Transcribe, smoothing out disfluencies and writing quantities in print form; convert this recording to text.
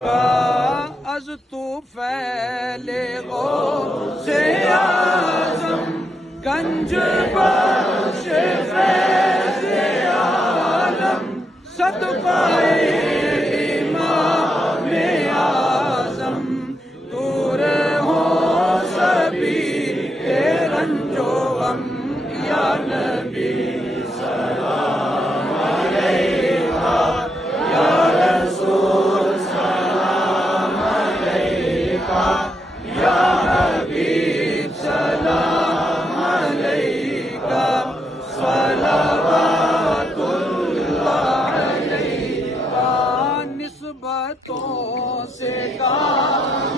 अज़ तू फैले गो से आज़म गंज बख्श फैज़ आलम सदक़ाए इमाम आज़म दूर हो सभी के रंजो गम या नबी सलाम अलैका या रसूल सलाम अलैका या हबीब सलाम अलैका सलवातुल्लाह अलैका निस्बतों से काम